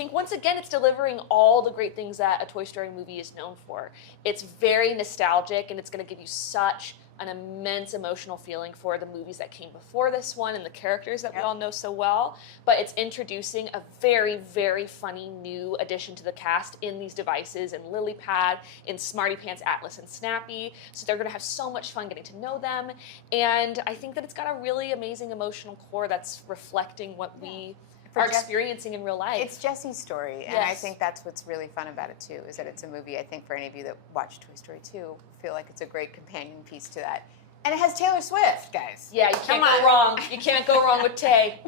think once again it's delivering all the great things that a Toy Story movie is known for. It's very nostalgic, and it's going to give you such an immense emotional feeling for the movies that came before this one and the characters that we all know so well. But it's introducing a very, very funny new addition to the cast in these devices, in Lily Pad, in Smarty Pants, Atlas, and Snappy. So they're going to have so much fun getting to know them. And I think that it's got a really amazing emotional core that's reflecting what we are experiencing in real life. It's Jesse's story, and I think that's what's really fun about it too, is that it's a movie, I think for any of you that watch Toy Story 2, feel like it's a great companion piece to that. And it has Taylor Swift, guys. Yeah, you can't go wrong. You can't go wrong with Tay.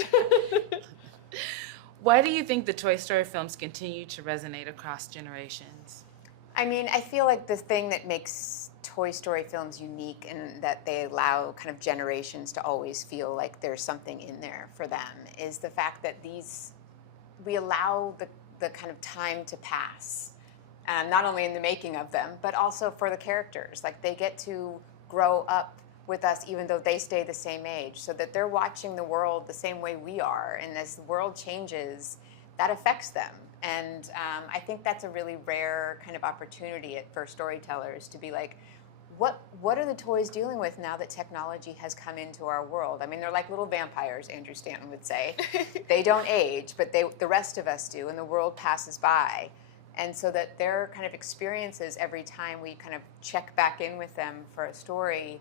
Why do you think the Toy Story films continue to resonate across generations? I mean, I feel like the thing that makes Toy Story films unique and that they allow kind of generations to always feel like there's something in there for them is the fact that we allow the kind of time to pass, not only in the making of them, but also for the characters. Like they get to grow up with us even though they stay the same age, so that they're watching the world the same way we are, and as the world changes, that affects them. And I think that's a really rare kind of opportunity for storytellers to be like, what are the toys dealing with now that technology has come into our world? I mean, they're like little vampires, Andrew Stanton would say. They don't age, but the rest of us do, and the world passes by. And so that their kind of experiences every time we kind of check back in with them for a story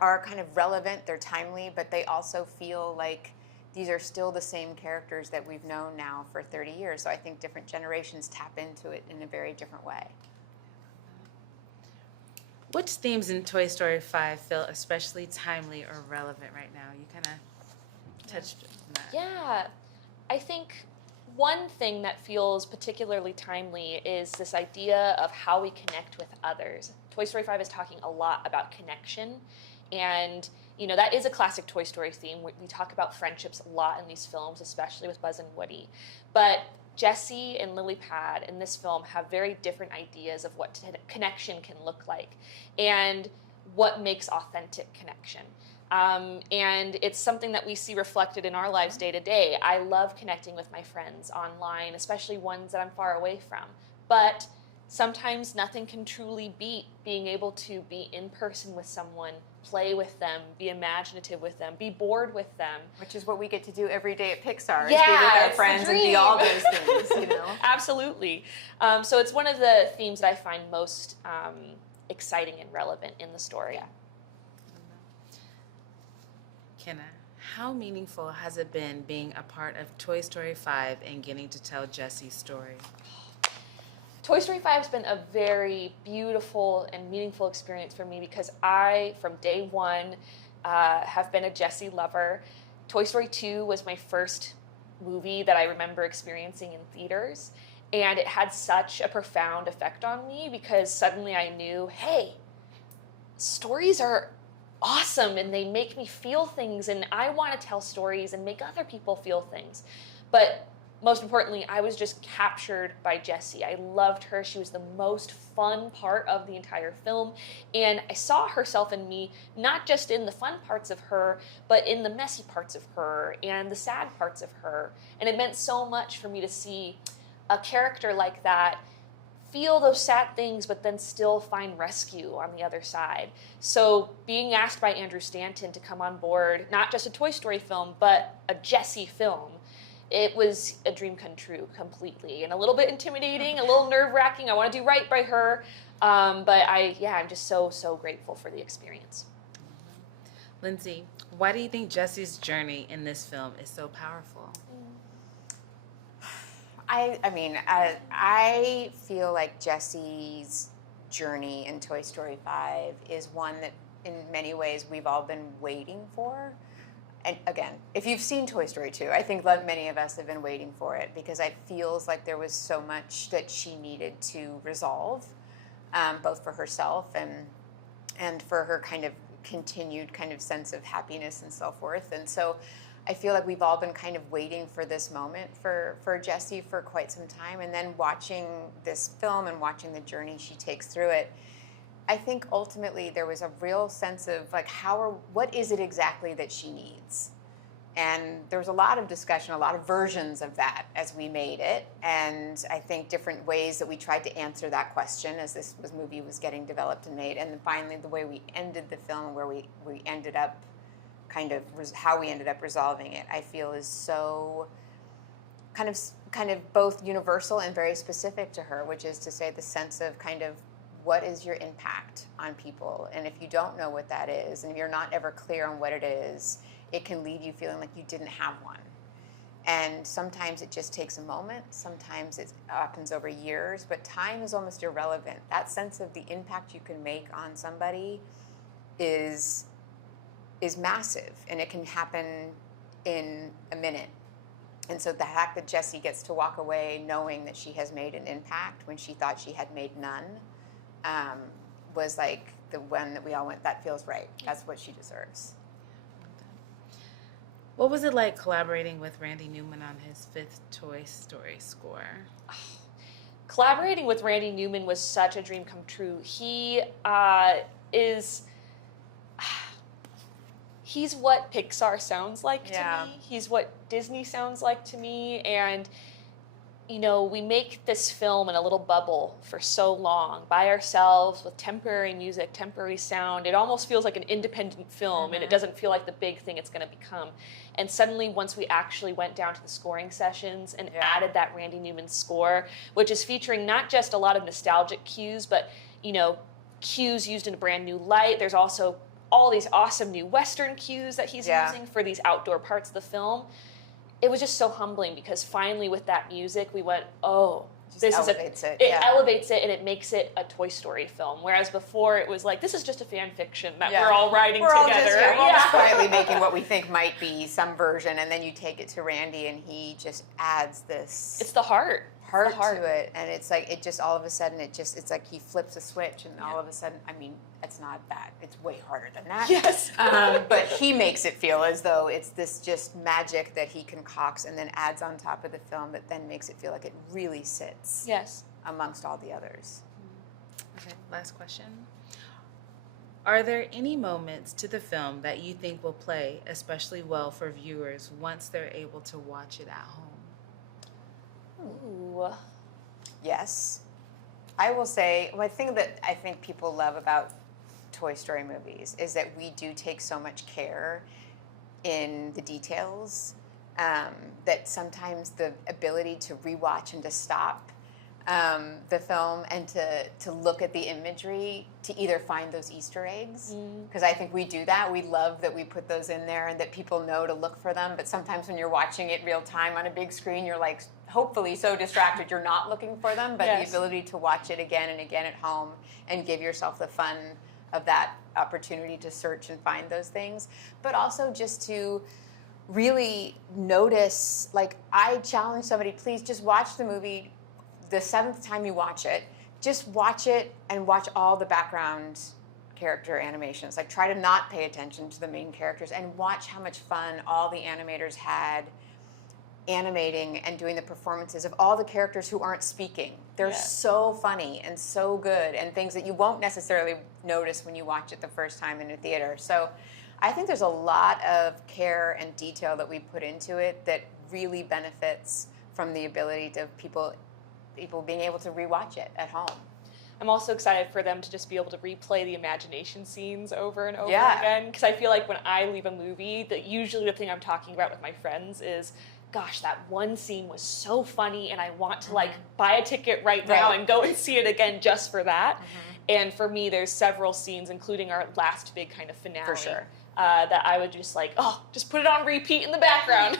are kind of relevant, they're timely, but they also feel like these are still the same characters that we've known now for 30 years. So I think different generations tap into it in a very different way. Which themes in Toy Story 5 feel especially timely or relevant right now? You kind of touched on that. Yeah, I think one thing that feels particularly timely is this idea of how we connect with others. Toy Story 5 is talking a lot about connection, and you know, that is a classic Toy Story theme. We talk about friendships a lot in these films, especially with Buzz and Woody. But Jessie and Lily Pad in this film have very different ideas of what connection can look like and what makes authentic connection. And it's something that we see reflected in our lives day to day. I love connecting with my friends online, especially ones that I'm far away from. But sometimes nothing can truly beat being able to be in person with someone, play with them, be imaginative with them, be bored with them. Which is what we get to do every day at Pixar, Yeah, is be with our it's friends the and be dream. all those things, you know? Absolutely. So it's one of the themes that I find most exciting and relevant in the story. Yeah. Kenna, how meaningful has it been being a part of Toy Story 5 and getting to tell Jessie's story? Toy Story 5 has been a very beautiful and meaningful experience for me because I, from day one, have been a Jessie lover. Toy Story 2 was my first movie that I remember experiencing in theaters, and it had such a profound effect on me because suddenly I knew, hey, stories are awesome and they make me feel things, and I want to tell stories and make other people feel things. But most importantly, I was just captured by Jessie. I loved her. She was the most fun part of the entire film. And I saw herself in me, not just in the fun parts of her, but in the messy parts of her and the sad parts of her. And it meant so much for me to see a character like that feel those sad things, but then still find rescue on the other side. So being asked by Andrew Stanton to come on board, not just a Toy Story film, but a Jessie film, it was a dream come true completely, and a little bit intimidating, a little nerve-wracking. I want to do right by her, but I'm just so grateful for the experience. Lindsey, why do you think Jessie's journey in this film is so powerful? I feel like Jessie's journey in Toy Story 5 is one that in many ways we've all been waiting for. And again, if you've seen Toy Story 2, I think many of us have been waiting for it because it feels like there was so much that she needed to resolve, both for herself and for her kind of continued kind of sense of happiness and self-worth. And so I feel like we've all been kind of waiting for this moment for Jessie for quite some time. And then watching this film and watching the journey she takes through it, I think ultimately there was a real sense of like what is it exactly that she needs? And there was a lot of discussion, a lot of versions of that as we made it. And I think different ways that we tried to answer that question as this movie was getting developed and made. And then finally, the way we ended the film, where we ended up how we ended up resolving it, I feel is so kind of both universal and very specific to her, which is to say the sense of kind of what is your impact on people. And if you don't know what that is, and if you're not ever clear on what it is, it can leave you feeling like you didn't have one. And sometimes it just takes a moment. Sometimes it happens over years, but time is almost irrelevant. That sense of the impact you can make on somebody is massive, and it can happen in a minute. And so the fact that Jessie gets to walk away knowing that she has made an impact when she thought she had made none was like the one that we all went, that feels right. That's what she deserves. What was it like collaborating with Randy Newman on his 5th Toy Story score? Collaborating with Randy Newman was such a dream come true. He's what Pixar sounds like to me. He's what Disney sounds like to me. And, you know, we make this film in a little bubble for so long by ourselves with temporary music, temporary sound. It almost feels like an independent film, and it doesn't feel like the big thing it's going to become. And suddenly, once we actually went down to the scoring sessions and added that Randy Newman score, which is featuring not just a lot of nostalgic cues, but, you know, cues used in a brand new light. There's also all these awesome new Western cues that he's using for these outdoor parts of the film. It was just so humbling because finally with that music, we went, oh, this elevates it. It elevates it, and it makes it a Toy Story film. Whereas before it was like, this is just a fan fiction that we're all writing together. We're all just quietly making what we think might be some version, and then you take it to Randy, and he just adds this. It's the heart to it, and it's like it just all of a sudden it's like he flips a switch, and all of a sudden, I mean, it's not that, it's way harder than that. Yes. But he makes it feel as though it's this just magic that he concocts and then adds on top of the film that then makes it feel like it really sits amongst all the others. Okay, last question. Are there any moments to the film that you think will play especially well for viewers once they're able to watch it at home? Ooh. Yes. I will say, one thing that I think people love about Toy Story movies is that we do take so much care in the details that sometimes the ability to rewatch and to stop the film and to look at the imagery to either find those Easter eggs, because I think we do that. We love that we put those in there and that people know to look for them, but sometimes when you're watching it real time on a big screen, you're like hopefully so distracted you're not looking for them, but the ability to watch it again and again at home and give yourself the fun of that opportunity to search and find those things, but also just to really notice, like I challenge somebody, please just watch the movie the 7th time you watch it, just watch it and watch all the background character animations. Like try to not pay attention to the main characters and watch how much fun all the animators had animating and doing the performances of all the characters who aren't speaking. They're so funny and so good, and things that you won't necessarily notice when you watch it the first time in a theater. So I think there's a lot of care and detail that we put into it that really benefits from the ability to people being able to rewatch it at home. I'm also excited for them to just be able to replay the imagination scenes over and over again, because I feel like when I leave a movie, that usually the thing I'm talking about with my friends is, gosh, that one scene was so funny and I want to like buy a ticket right now and go and see it again just for that. And for me, there's several scenes, including our last big kind of finale, For sure. that I would just like, just put it on repeat in the background.